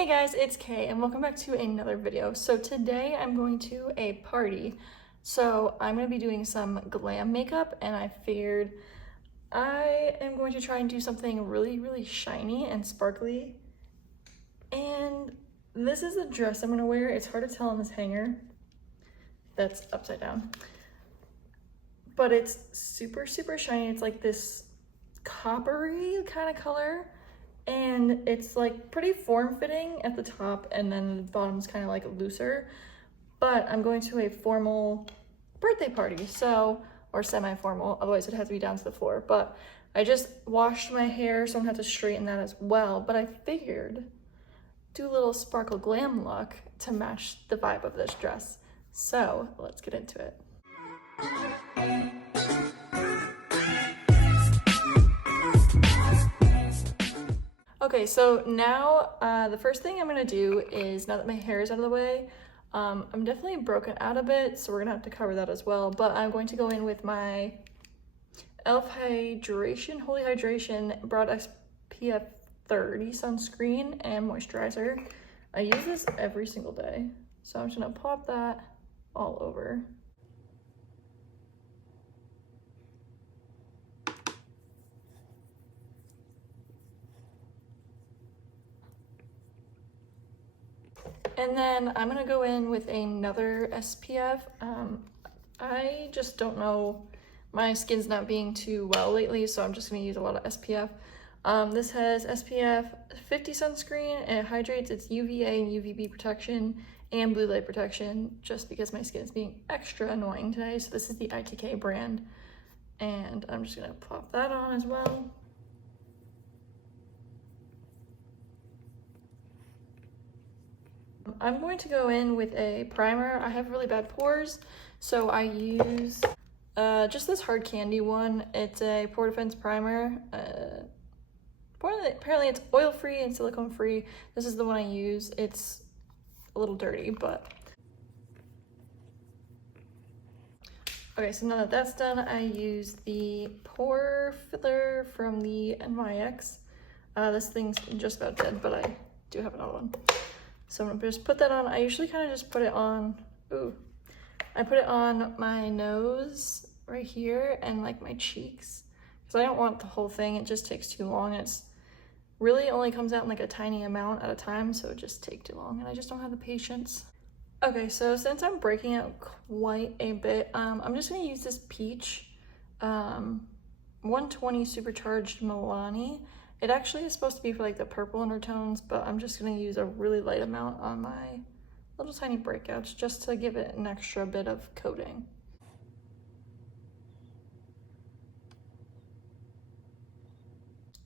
Hey guys, it's Kay and welcome back to another video. So today I'm going to a party. So I'm going to be doing some glam makeup and I figured I am going to try and do something really shiny and sparkly. And this is the dress I'm going to wear. It's hard to tell on this hanger that's upside down. But it's super shiny. It's like this coppery kind of color. And it's like pretty form-fitting at the top and then the bottom's kind of like looser. But I'm going to a formal birthday party, so, or semi-formal, otherwise it'd have to be down to the floor. But I just washed my hair, so I'm gonna have to straighten that as well. But I figured do a little sparkle glam look to match the vibe of this dress. So let's get into it. Okay, so now the first thing I'm gonna do is, now that my hair is out of the way, I'm definitely broken out a bit, so we're gonna have to cover that as well, but I'm going to go in with my e.l.f. Hydration, Holy Hydration Broad SPF 30 sunscreen and moisturizer. I use this every single day, so I'm just gonna pop that all over. And then I'm gonna go in with another SPF. I just don't know, my skin's not being too well lately, so I'm just gonna use a lot of SPF. This has SPF 50 sunscreen and it hydrates. It's UVA and UVB protection and blue light protection, just because my skin is being extra annoying today. So this is the ITK brand, and I'm just gonna pop that on as well. I'm going to go in with a primer. I have really bad pores, so I use just this hard candy one. It's a pore defense primer. Apparently it's oil-free and silicone-free. This is the one I use. It's a little dirty, but... Okay, so now that that's done, I use the pore filler from the NYX. This thing's just about dead, but I do have another one. So I'm gonna just put that on. I usually kind of just put it on, I put it on my nose right here and like my cheeks, because I don't want the whole thing. It just takes too long. It's really only comes out in like a tiny amount at a time, so it just takes too long and I just don't have the patience. Okay, so since I'm breaking out quite a bit, I'm just gonna use this peach 120 supercharged Milani. It actually is supposed to be for like the purple undertones, but I'm just gonna use a really light amount on my little tiny breakouts just to give it an extra bit of coating.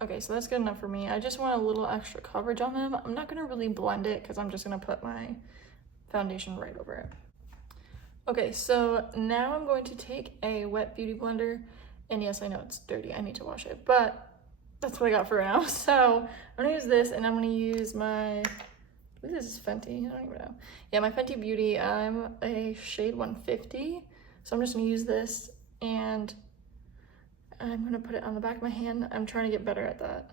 Okay, so that's good enough for me. I just want a little extra coverage on them. I'm not gonna really blend it because I'm just gonna put my foundation right over it. Okay, so now I'm going to take a wet beauty blender, and yes, I know it's dirty, I need to wash it, but that's what I got for now. So I'm gonna use this, and I'm gonna use my, this is Fenty, I don't even know. Yeah, my Fenty Beauty, I'm a shade 150. So I'm just gonna use this, and I'm gonna put it on the back of my hand. I'm trying to get better at that.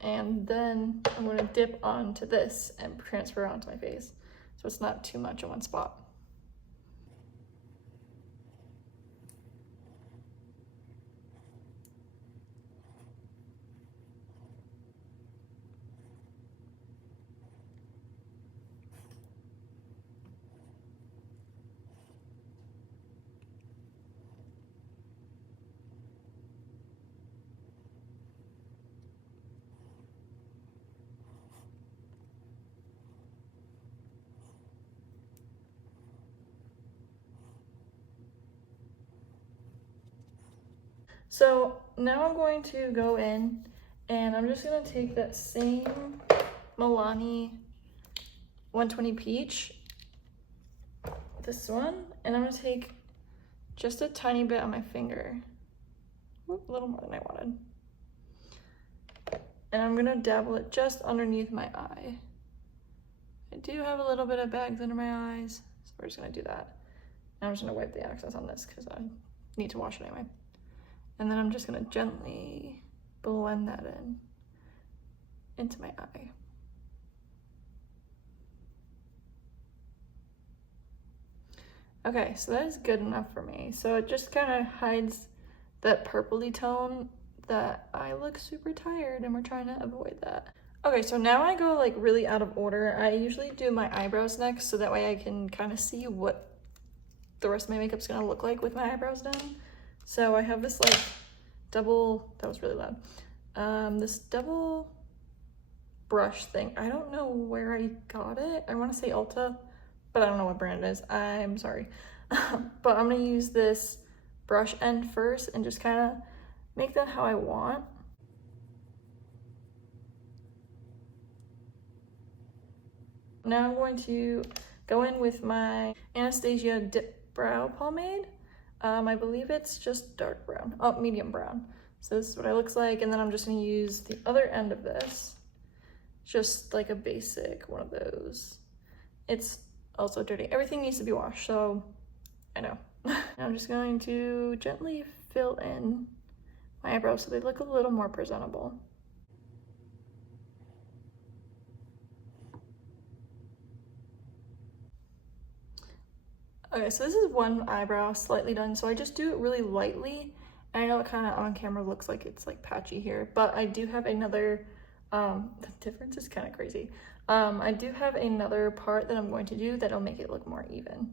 And then I'm gonna dip onto this and transfer it onto my face, so it's not too much in one spot. So now I'm going to go in and I'm just gonna take that same Milani 120 Peach, this one, and I'm gonna take just a tiny bit on my finger. Oop, a little more than I wanted. And I'm gonna dabble it just underneath my eye. I do have a little bit of bags under my eyes, so we're just gonna do that. Now I'm just gonna wipe the excess on this because I need to wash it anyway. And then I'm just gonna gently blend that into my eye. Okay, so that is good enough for me. So it just kind of hides that purpley tone that I look super tired, and we're trying to avoid that. Okay, so now I go like really out of order. I usually do my eyebrows next, so that way I can kind of see what the rest of my makeup's gonna look like with my eyebrows done. So I have this like double, that was really loud, this double brush thing. I don't know where I got it. I want to say Ulta, but I don't know what brand it is. I'm sorry. But I'm gonna use this brush end first and just kind of make that how I want. Now I'm going to go in with my Anastasia Dip Brow Pomade. I believe it's just dark brown, oh, medium brown. So this is what it looks like, and then I'm just gonna use the other end of this, just like a basic one of those. It's also dirty. Everything needs to be washed, so I know. I'm just going to gently fill in my eyebrows so they look a little more presentable. Okay, so this is one eyebrow slightly done, so I just do it really lightly. And I know it kind of on camera looks like it's like patchy here, but I do have another, the difference is kind of crazy. I do have another part that I'm going to do that'll make it look more even.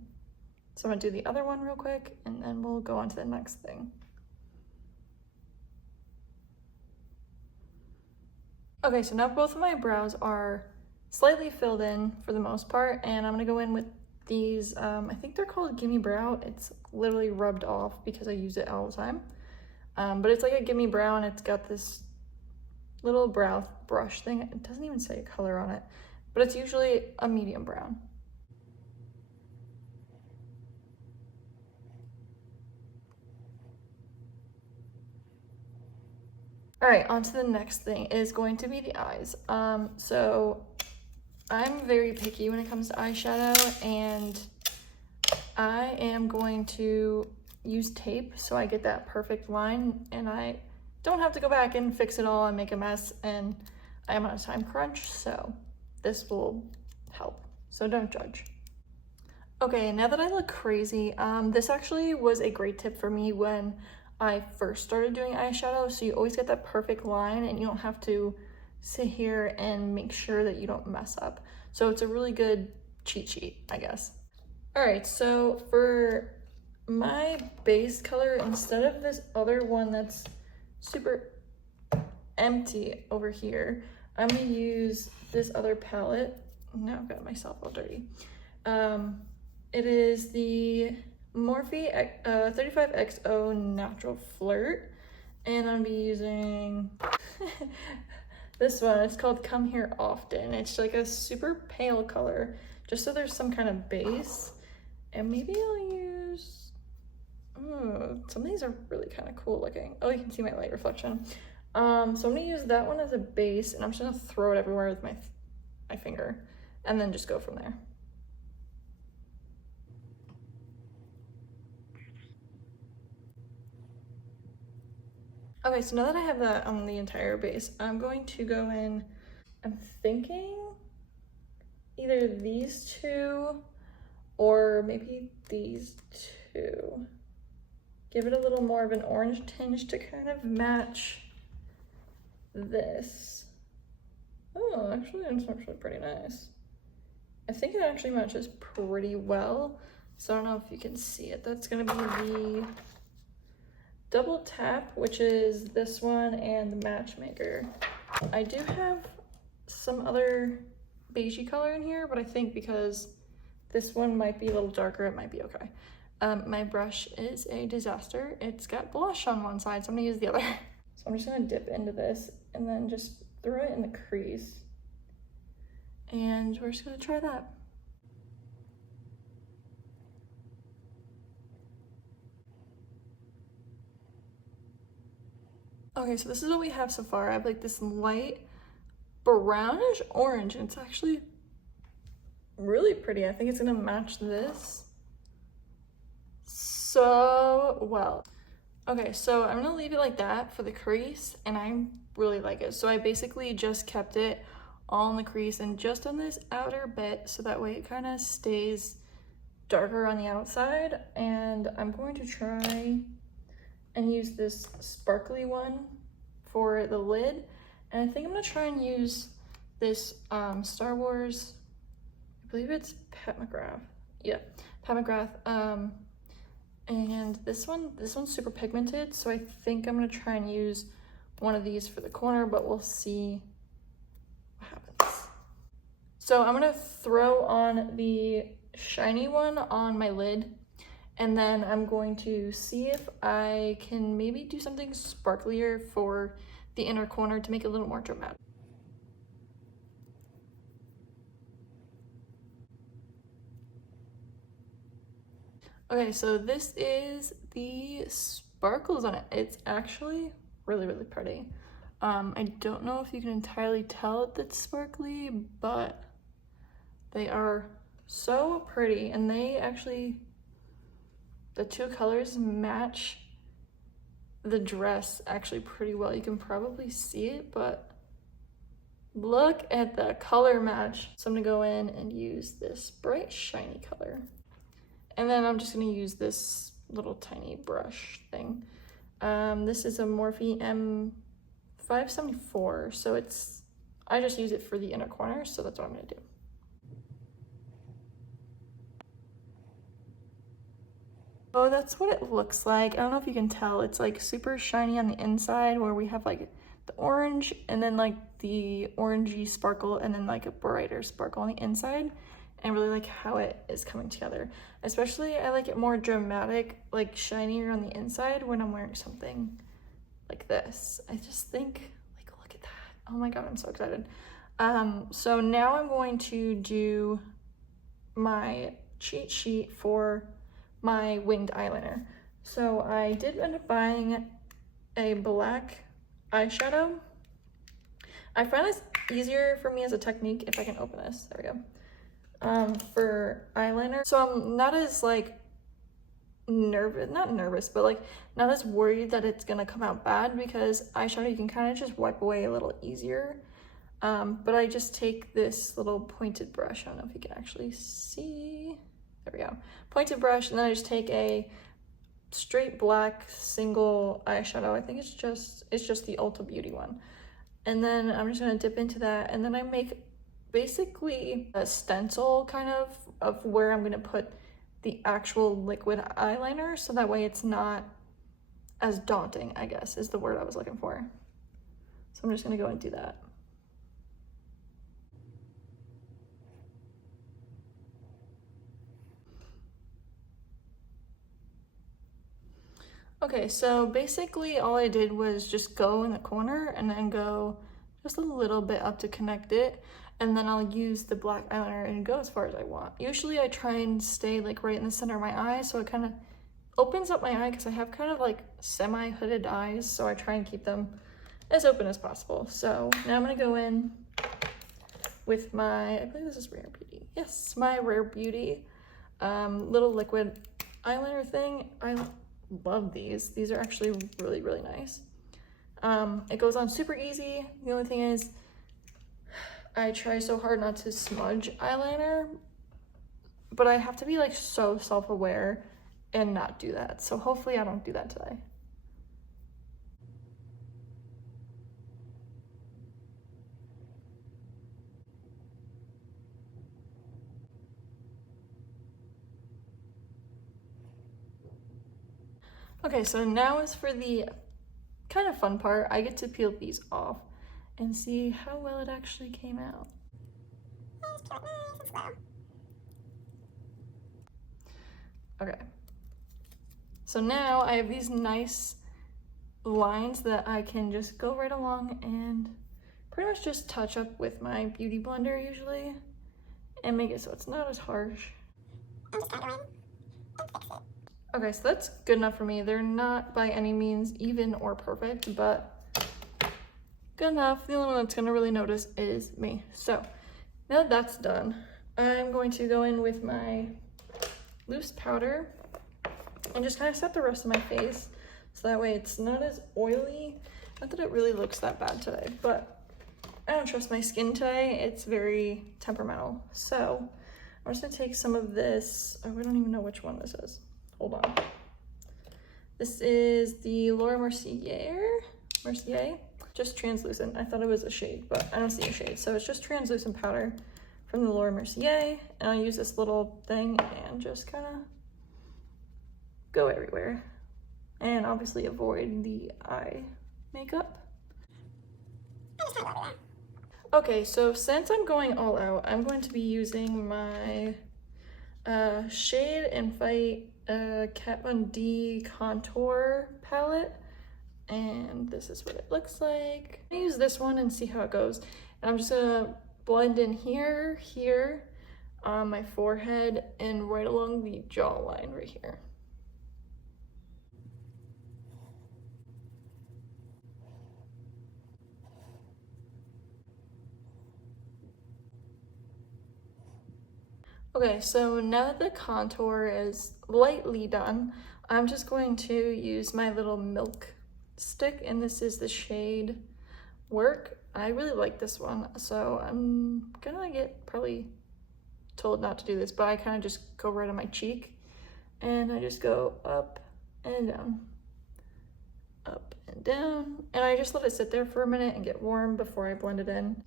So I'm gonna do the other one real quick, and then we'll go on to the next thing. Okay, so now both of my brows are slightly filled in for the most part, and I'm gonna go in with these, I think they're called Gimme Brow. It's literally rubbed off because I use it all the time. But it's like a Gimme Brow, and it's got this little brow brush thing. It doesn't even say a color on it, but it's usually a medium brown. All right, on to the next thing is going to be the eyes. So I'm very picky when it comes to eyeshadow, and I am going to use tape so I get that perfect line, and I don't have to go back and fix it all and make a mess, and I am on a time crunch, so this will help, so don't judge. Okay, now that I look crazy, this actually was a great tip for me when I first started doing eyeshadow, so you always get that perfect line and you don't have to sit here and make sure that you don't mess up. So it's a really good cheat sheet, I guess. All right, so for my base color, instead of this other one that's super empty over here, I'm gonna use this other palette. Now I've got myself all dirty. It is the Morphe 35XO Natural Flirt, and I'm gonna be using this one. It's called Come Here Often. It's like a super pale color, just so there's some kind of base. And maybe I'll use, some of these are really kind of cool looking. Oh, you can see my light reflection. So I'm gonna use that one as a base, and I'm just gonna throw it everywhere with my finger, and then just go from there. Okay, so now that I have that on the entire base, I'm going to go in, I'm thinking either these two or maybe these two. Give it a little more of an orange tinge to kind of match this. Oh, actually, it's actually pretty nice. I think it actually matches pretty well. So I don't know if you can see it. That's gonna be the Double Tap, which is this one, and the Matchmaker. I do have some other beigey color in here, but I think because this one might be a little darker, it might be okay. My brush is a disaster. It's got blush on one side, so I'm gonna use the other. So I'm just gonna dip into this and then just throw it in the crease. And we're just gonna try that. Okay, so this is what we have so far. I have like this light brownish orange, and it's actually really pretty. I think it's gonna match this so well. Okay, so I'm gonna leave it like that for the crease, and I really like it. So I basically just kept it all in the crease and just on this outer bit, so that way it kind of stays darker on the outside, and I'm going to try and use this sparkly one for the lid. And I think I'm gonna try and use this Star Wars, I believe it's Pat McGrath. Yeah, Pat McGrath. And this one's super pigmented, so I think I'm gonna try and use one of these for the corner, but we'll see what happens. So I'm gonna throw on the shiny one on my lid, and then I'm going to see if I can maybe do something sparklier for the inner corner to make it a little more dramatic. Okay, so this is the sparkles on it. It's actually really, really pretty. I don't know if you can entirely tell that it's sparkly, but they are so pretty, and they actually, the two colors match the dress actually pretty well. You can probably see it, but look at the color match. So I'm gonna go in and use this bright shiny color. And then I'm just gonna use this little tiny brush thing. This is a Morphe M574, so I just use it for the inner corner, so that's what I'm gonna do. Oh, that's what it looks like. I don't know if you can tell. It's like super shiny on the inside where we have like the orange and then like the orangey sparkle and then like a brighter sparkle on the inside. And I really like how it is coming together. Especially I like it more dramatic, like shinier on the inside when I'm wearing something like this. I just think, like, look at that. Oh my God, I'm so excited. So now I'm going to do my cheat sheet for my winged eyeliner. So I did end up buying a black eyeshadow. I find this easier for me as a technique if I can open this. There we go. For eyeliner. So I'm not as like not nervous, but like not as worried that it's gonna come out bad, because eyeshadow you can kind of just wipe away a little easier. But I just take this little pointed brush. I don't know if you can actually see. There we go. Pointed brush, and then I just take a straight black single eyeshadow. I think it's just the Ulta Beauty one. And then I'm just gonna dip into that, and then I make basically a stencil kind of where I'm gonna put the actual liquid eyeliner, so that way it's not as daunting, I guess is the word I was looking for. So I'm just gonna go and do that. Okay, so basically all I did was just go in the corner and then go just a little bit up to connect it, and then I'll use the black eyeliner and go as far as I want. Usually I try and stay like right in the center of my eye, so it kind of opens up my eye because I have kind of like semi-hooded eyes, so I try and keep them as open as possible. So now I'm gonna go in with my, I believe this is Rare Beauty. Yes, my Rare Beauty little liquid eyeliner thing. I love these. These are actually really, really nice. It goes on super easy. The only thing is I try so hard not to smudge eyeliner, but I have to be like so self-aware and not do that. So hopefully I don't do that today. Okay, so now is for the kind of fun part. I get to peel these off and see how well it actually came out. Okay, so now I have these nice lines that I can just go right along and pretty much just touch up with my beauty blender usually and make it so it's not as harsh. Okay, so that's good enough for me. They're not by any means even or perfect, but good enough. The only one that's gonna really notice is me. So now that that's done, I'm going to go in with my loose powder and just kind of set the rest of my face so that way it's not as oily. Not that it really looks that bad today, but I don't trust my skin today. It's very temperamental. So I'm just gonna take some of this. Oh, I don't even know which one this is. Hold on. This is the Laura Mercier, just translucent. I thought it was a shade, but I don't see a shade. So it's just translucent powder from the Laura Mercier. And I use this little thing and just kind of go everywhere. And obviously avoid the eye makeup. Okay, so since I'm going all out, I'm going to be using my Shade and Fight Kat Von D contour palette, and this is what it looks like. I use this one and see how it goes. And I'm just gonna blend in here, on my forehead, and right along the jawline right here. Okay, so now that the contour is lightly done, I'm just going to use my little milk stick, and this is the shade Work. I really like this one, so I'm gonna get probably told not to do this, but I kind of just go right on my cheek, and I just go up and down, up and down, and I just let it sit there for a minute and get warm before I blend it in.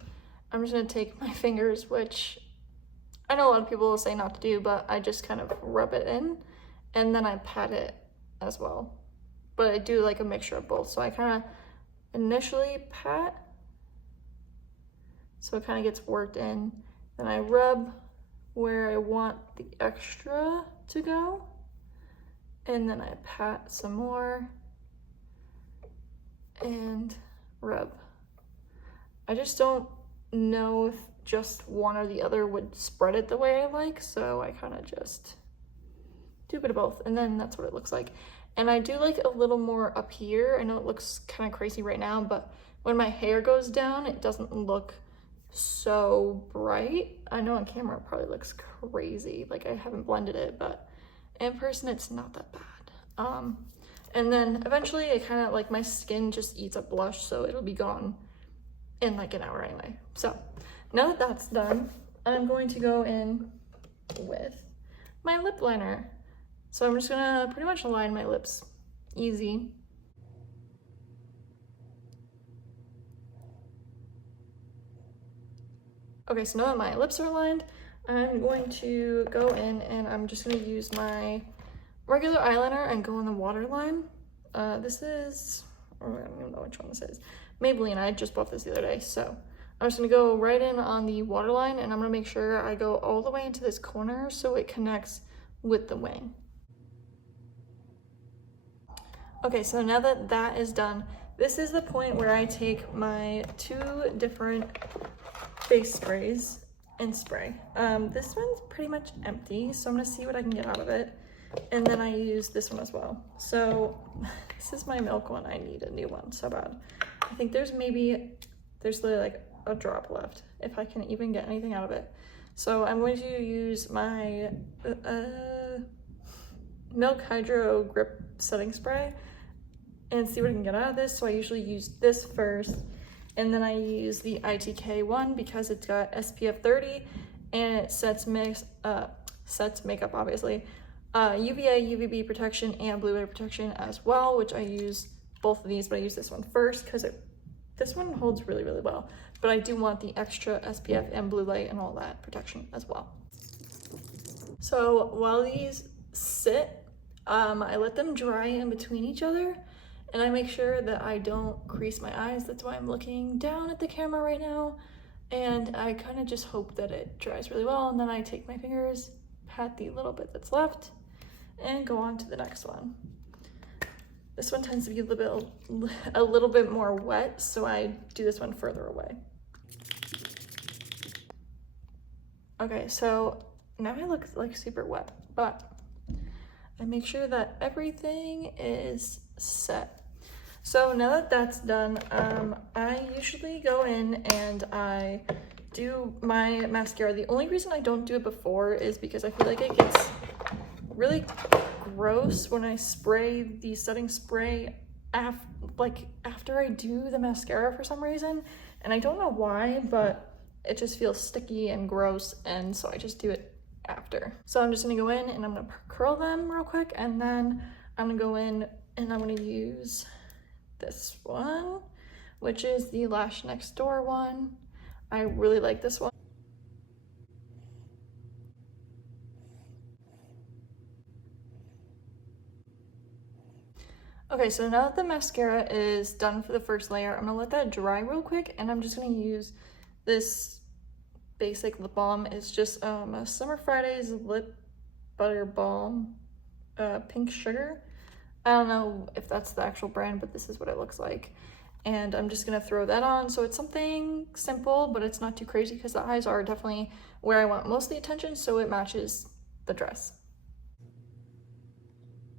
I'm just gonna take my fingers, which I know a lot of people will say not to do, but I just kind of rub it in, and then I pat it as well. But I do like a mixture of both. So I kind of initially pat, so it kind of gets worked in. Then I rub where I want the extra to go, and then I pat some more and rub. I just don't know if just one or the other would spread it the way I like, so I kind of just do a bit of both, and then that's what it looks like. And I do like a little more up here. I know it looks kind of crazy right now, but when my hair goes down, it doesn't look so bright. I know on camera it probably looks crazy, like I haven't blended it, but in person it's not that bad. And then eventually it kind of like my skin just eats up blush, so it'll be gone in like an hour anyway. So now that that's done, I'm going to go in with my lip liner. So I'm just gonna pretty much line my lips easy. Okay, so now that my lips are lined, I'm going to go in and I'm just gonna use my regular eyeliner and go on the waterline. This is, I don't even know which one this is. Maybelline, I just bought this the other day, so I'm just gonna go right in on the waterline, and I'm gonna make sure I go all the way into this corner so it connects with the wing. Okay, so now that that is done, this is the point where I take my two different face sprays and spray. This one's pretty much empty, so I'm gonna see what I can get out of it. And then I use this one as well. So this is my milk one. I need a new one so bad. I think there's literally like a drop left, if I can even get anything out of it. So I'm going to use my Milk Hydro Grip Setting Spray and see what I can get out of this. So I usually use this first, and then I use the ITK one because it's got SPF 30 and it sets makeup, obviously. UVA, UVB protection, and blue light protection as well, which I use both of these, but I use this one first because this one holds really, really well. But I do want the extra SPF and blue light and all that protection as well. So while these sit, I let them dry in between each other, and I make sure that I don't crease my eyes. That's why I'm looking down at the camera right now. And I kind of just hope that it dries really well, and then I take my fingers, pat the little bit that's left, and go on to the next one. This one tends to be a little bit more wet, so I do this one further away. Okay, so now I look like super wet, but I make sure that everything is set. So now that that's done, I usually go in and I do my mascara. The only reason I don't do it before is because I feel like it gets really gross when I spray the setting spray after I do the mascara for some reason, and I don't know why, but it just feels sticky and gross, and so I just do it after. So I'm just gonna go in and I'm gonna curl them real quick, and then I'm gonna go in and I'm gonna use this one, which is the Lash Next Door one. I really like this one. Okay, so now that the mascara is done for the first layer, I'm gonna let that dry real quick, and I'm just gonna use this basic lip balm. It's just a Summer Fridays Lip Butter Balm, Pink Sugar. I don't know if that's the actual brand, but this is what it looks like. And I'm just gonna throw that on. So it's something simple, but it's not too crazy because the eyes are definitely where I want most of the attention, so it matches the dress.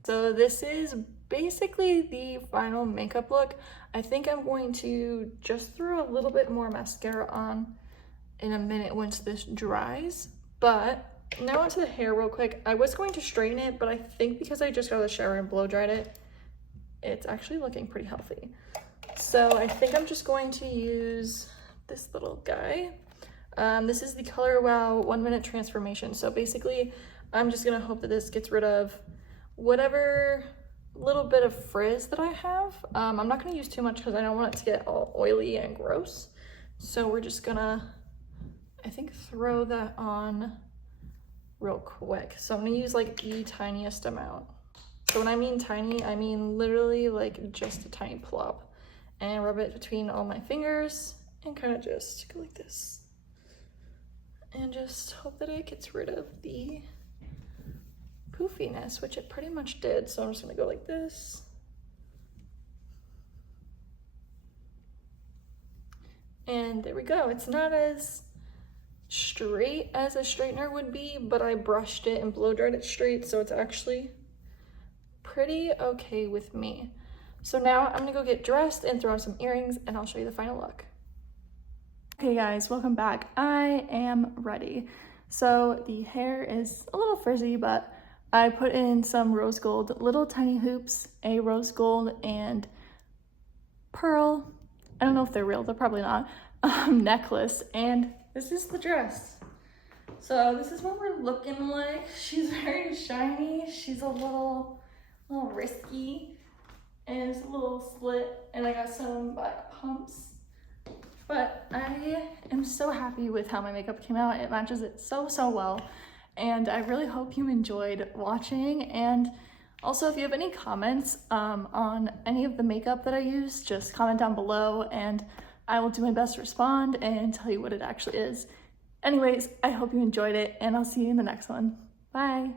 So this is basically the final makeup look. I think I'm going to just throw a little bit more mascara on in a minute once this dries. But now onto the hair real quick. I was going to straighten it, but I think because I just got out of the shower and blow dried it, it's actually looking pretty healthy. So I think I'm just going to use this little guy. This is the Color Wow 1 Minute Transformation. So basically, I'm just gonna hope that this gets rid of whatever little bit of frizz that I have. I'm not gonna use too much because I don't want it to get all oily and gross. So we're just gonna, I think, throw that on real quick. So I'm gonna use like the tiniest amount. So when I mean tiny, I mean literally like just a tiny plop. And rub it between all my fingers and kind of just go like this. And just hope that it gets rid of the poofiness, which it pretty much did. So I'm just gonna go like this. And there we go. It's not as straight as a straightener would be, but I brushed it and blow dried it straight, so it's actually pretty okay with me. So now I'm gonna go get dressed and throw on some earrings, and I'll show you the final look. Okay guys, welcome back. I am ready. So the hair is a little frizzy, but I put in some rose gold, little tiny hoops, a rose gold and pearl, I don't know if they're real, they're probably not, necklace, and this is the dress. So this is what we're looking like. She's very shiny, she's a little risky. And it's a little slit, and I got some black pumps. But I am so happy with how my makeup came out. It matches it so well. And I really hope you enjoyed watching. And also, if you have any comments on any of the makeup that I used, just comment down below and I will do my best to respond and tell you what it actually is. Anyways, I hope you enjoyed it, and I'll see you in the next one. Bye.